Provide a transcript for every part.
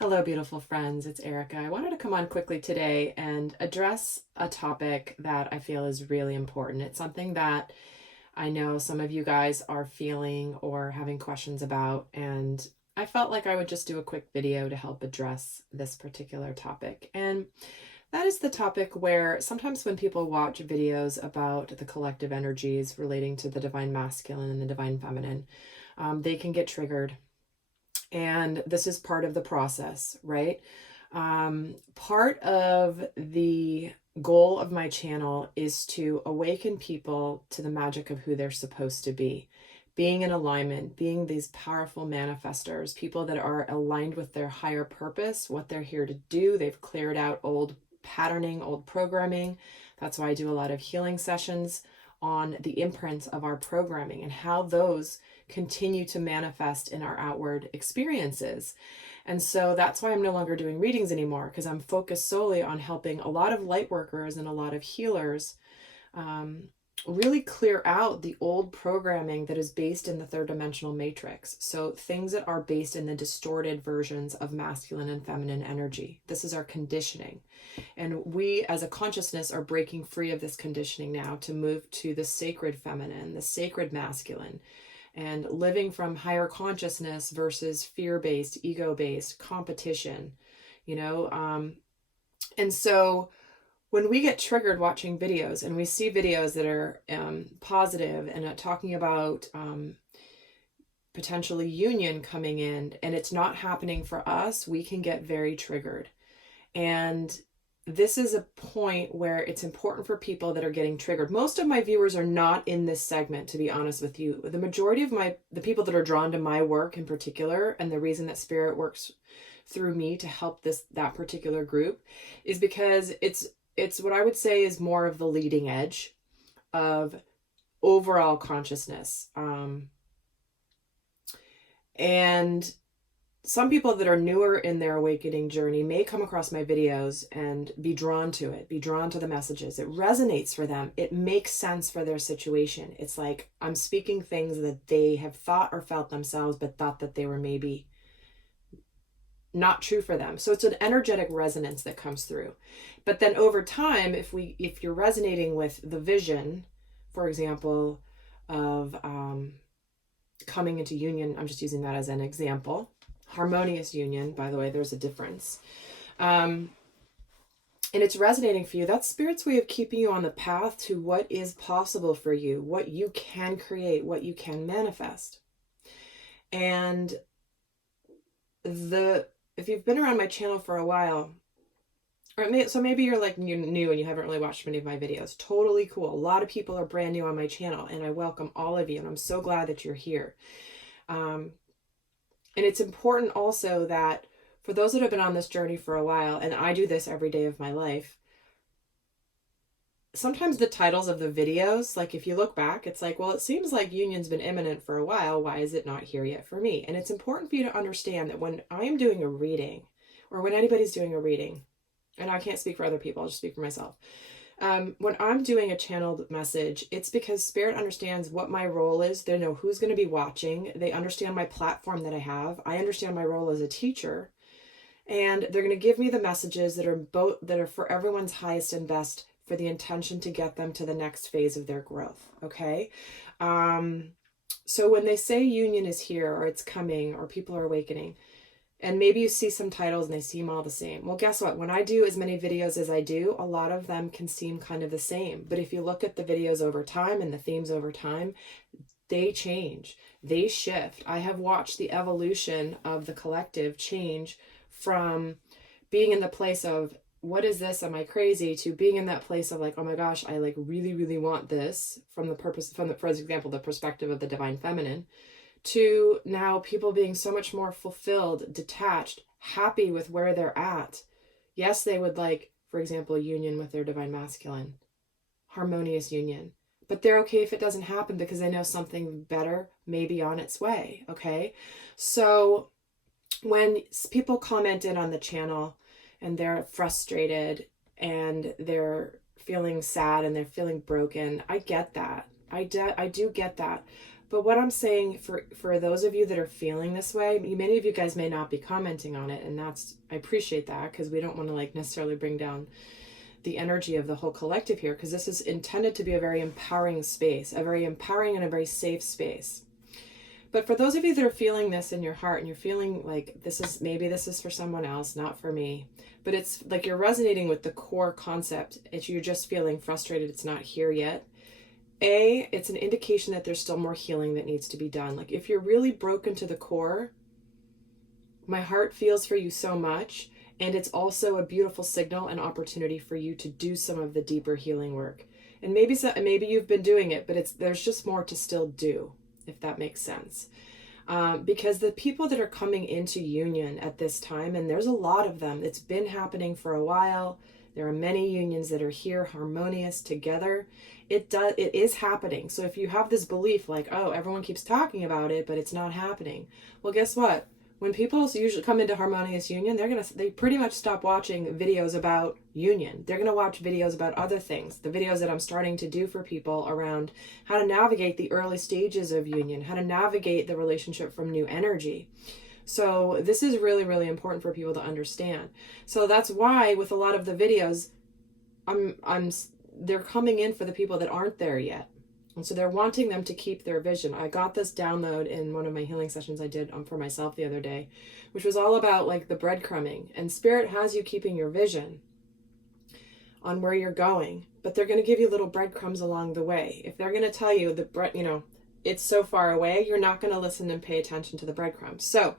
Hello, beautiful friends. It's Erika. I wanted to come on quickly today and address a topic that I feel is really important. It's something that I know some of you guys are feeling or having questions about, and I felt like I would just do a quick video to help address this particular topic. And that is the topic where sometimes when people watch videos about the collective energies relating to the divine masculine and the divine feminine, they can get triggered. And this is part of the process, right? Part of the goal of my channel is to awaken people to the magic of who they're supposed to be, being in alignment, being these powerful manifestors, people that are aligned with their higher purpose, what they're here to do. They've cleared out old patterning, old programming. That's why I do a lot of healing sessions on the imprints of our programming and how those continue to manifest in our outward experiences. And so that's why I'm no longer doing readings anymore, because I'm focused solely on helping a lot of light workers and a lot of healers really clear out the old programming that is based in the third dimensional matrix. So things that are based in the distorted versions of masculine and feminine energy. This is our conditioning. And we as a consciousness are breaking free of this conditioning now to move to the sacred feminine, the sacred masculine, and living from higher consciousness versus fear-based, ego-based competition, and so when we get triggered watching videos and we see videos that are positive and talking about potentially union coming in and it's not happening for us, we can get very triggered. And this is a point where it's important for people that are getting triggered. Most of my viewers are not in this segment, to be honest with you. The majority of the people that are drawn to my work in particular, and the reason that Spirit works through me to help that particular group, is because it's what I would say is more of the leading edge of overall consciousness. And some people that are newer in their awakening journey may come across my videos and be drawn to it, be drawn to the messages. It resonates for them. It makes sense for their situation. It's like I'm speaking things that they have thought or felt themselves, but thought that they were maybe not true for them. So it's an energetic resonance that comes through. But then over time, if you're resonating with the vision, for example, of coming into union, I'm just using that as an example. Harmonious union, by the way, there's a difference. And it's resonating for you. That's Spirit's way of keeping you on the path to what is possible for you, what you can create, what you can manifest. And if you've been around my channel for a while, so maybe you're new and you haven't really watched many of my videos. Totally cool. A lot of people are brand new on my channel, and I welcome all of you, and I'm so glad that you're here. And it's important also that for those that have been on this journey for a while, and I do this every day of my life, sometimes the titles of the videos, like if you look back, it's like, well, it seems like union's been imminent for a while. Why is it not here yet for me? And it's important for you to understand that when I am doing a reading, or when anybody's doing a reading, and I can't speak for other people, I'll just speak for myself. When I'm doing a channeled message, it's because Spirit understands what my role is. They know who's going to be watching. They understand my platform that I have. I understand my role as a teacher. And they're going to give me the messages that are for everyone's highest and best, for the intention to get them to the next phase of their growth. Okay. So when they say union is here, or it's coming, or people are awakening, and maybe you see some titles and they seem all the same. Well, guess what? When I do as many videos as I do, a lot of them can seem kind of the same. But if you look at the videos over time and the themes over time, they change, they shift. I have watched the evolution of the collective change from being in the place of, what is this? Am I crazy? To being in that place of like, oh my gosh, I like really, really want this, for example, the perspective of the divine feminine, to now people being so much more fulfilled, detached, happy with where they're at. Yes, they would like, for example, union with their divine masculine, harmonious union, but they're okay if it doesn't happen because they know something better may be on its way. Okay. So when people comment in on the channel and they're frustrated and they're feeling sad and they're feeling broken, I get that. I do get that. But what I'm saying for those of you that are feeling this way, many of you guys may not be commenting on it, and I appreciate that, because we don't want to like necessarily bring down the energy of the whole collective here, because this is intended to be a very empowering space, a very empowering and a very safe space. But for those of you that are feeling this in your heart and you're feeling like this is for someone else, not for me, but it's like you're resonating with the core concept, you're just feeling frustrated, it's not here yet. It's an indication that there's still more healing that needs to be done. Like if you're really broken to the core, my heart feels for you so much. And it's also a beautiful signal and opportunity for you to do some of the deeper healing work. And maybe you've been doing it, but there's just more to still do, if that makes sense. Because the people that are coming into union at this time, and there's a lot of them, it's been happening for a while. There are many unions that are here harmonious together. It is happening. So if you have this belief like, oh, everyone keeps talking about it, but it's not happening. Well, guess what? When people usually come into harmonious union, they pretty much stop watching videos about union. They're going to watch videos about other things. The videos that I'm starting to do for people around how to navigate the early stages of union, how to navigate the relationship from new energy. So this is really, really important for people to understand. So that's why with a lot of the videos, they're coming in for the people that aren't there yet. And so they're wanting them to keep their vision. I got this download in one of my healing sessions I did for myself the other day, which was all about like the breadcrumbing. And Spirit has you keeping your vision on where you're going, but they're going to give you little breadcrumbs along the way. If they're going to tell you it's so far away, you're not going to listen and pay attention to the breadcrumbs. So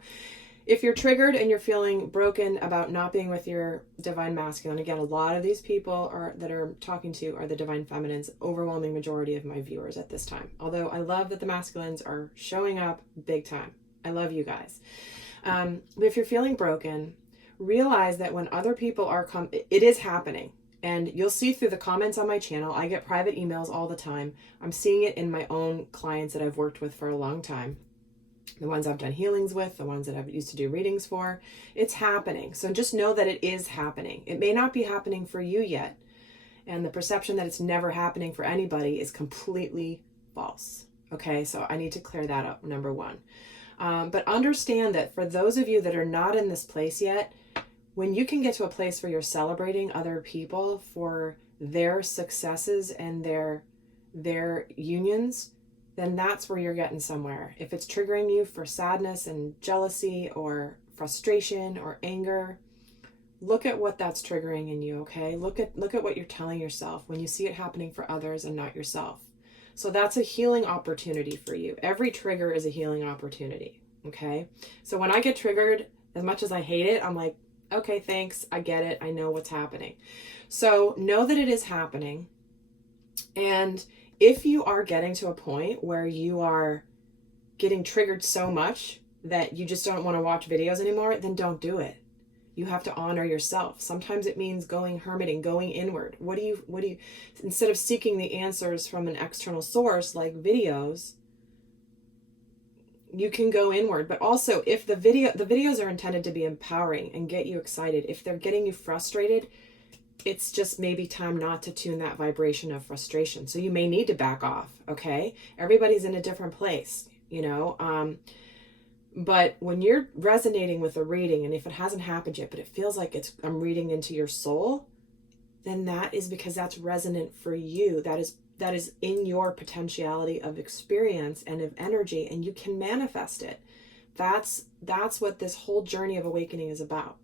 if you're triggered and you're feeling broken about not being with your divine masculine, again, a lot of these people that are talking to are the divine feminines, overwhelming majority of my viewers at this time. Although I love that the masculines are showing up big time. I love you guys. But if you're feeling broken, realize that when other people are it is happening. And you'll see through the comments on my channel, I get private emails all the time. I'm seeing it in my own clients that I've worked with for a long time. The ones I've done healings with, the ones that I've used to do readings for, it's happening. So just know that it is happening. It may not be happening for you yet. And the perception that it's never happening for anybody is completely false. Okay, so I need to clear that up, number one. But understand that for those of you that are not in this place yet, when you can get to a place where you're celebrating other people for their successes and their unions, then that's where you're getting somewhere. If it's triggering you for sadness and jealousy or frustration or anger, look at what that's triggering in you, okay? Look at what you're telling yourself when you see it happening for others and not yourself. So that's a healing opportunity for you. Every trigger is a healing opportunity, okay? So when I get triggered, as much as I hate it, I'm like, okay, thanks, I get it, I know what's happening. So know that it is happening. And if you are getting to a point where you are getting triggered so much that you just don't want to watch videos anymore, then don't do it. You have to honor yourself. Sometimes it means going hermiting, going inward. What do you, instead of seeking the answers from an external source like videos, you can go inward. But also if the videos are intended to be empowering and get you excited, if they're getting you frustrated, it's just maybe time not to tune that vibration of frustration. So you may need to back off, okay? Everybody's in a different place, but when you're resonating with a reading, and if it hasn't happened yet, but it feels like I'm reading into your soul, then that is because that's resonant for you. That is in your potentiality of experience and of energy, and you can manifest it. That's what this whole journey of awakening is about.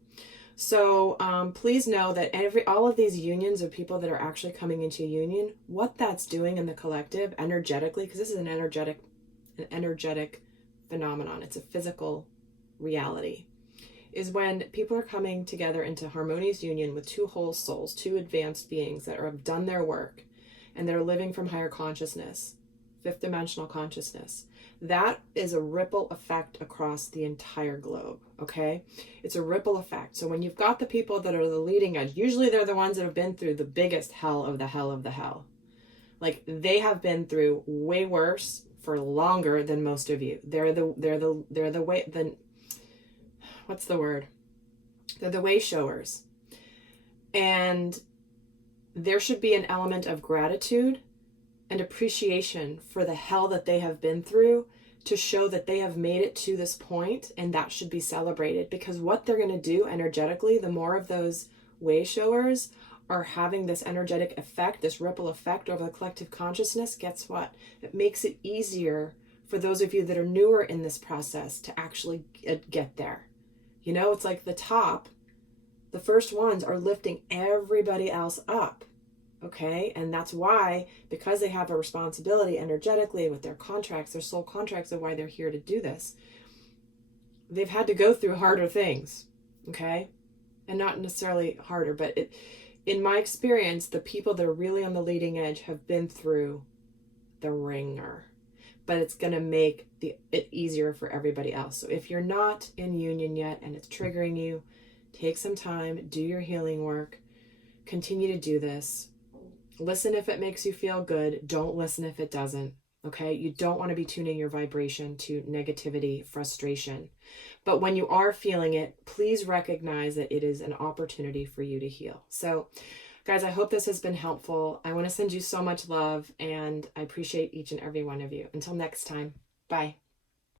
So please know that all of these unions of people that are actually coming into union, what that's doing in the collective energetically, because this is an energetic phenomenon, it's a physical reality, is when people are coming together into harmonious union with two whole souls, two advanced beings that have done their work and they're living from higher consciousness, fifth dimensional consciousness. That is a ripple effect across the entire globe, okay? It's a ripple effect. So when you've got the people that are the leading edge, usually they're the ones that have been through the biggest hell of the hell of the hell. Like they have been through way worse for longer than most of you. They're the what's the word? They're the way showers. And there should be an element of gratitude and appreciation for the hell that they have been through to show that they have made it to this point, and that should be celebrated. Because what they're going to do energetically, the more of those way showers are having this energetic effect, this ripple effect over the collective consciousness, guess what? It makes it easier for those of you that are newer in this process to actually get there. You know, it's like the top, the first ones are lifting everybody else up. Okay, and that's why, because they have a responsibility energetically with their contracts, their soul contracts of why they're here to do this, they've had to go through harder things. Okay, and not necessarily harder, but in my experience, the people that are really on the leading edge have been through the ringer, but it's going to make it easier for everybody else. So if you're not in union yet and it's triggering you, take some time, do your healing work, continue to do this. Listen if it makes you feel good. Don't listen if it doesn't. Okay? You don't want to be tuning your vibration to negativity, frustration. But when you are feeling it, please recognize that it is an opportunity for you to heal. So, guys, I hope this has been helpful. I want to send you so much love, and I appreciate each and every one of you. Until next time, bye.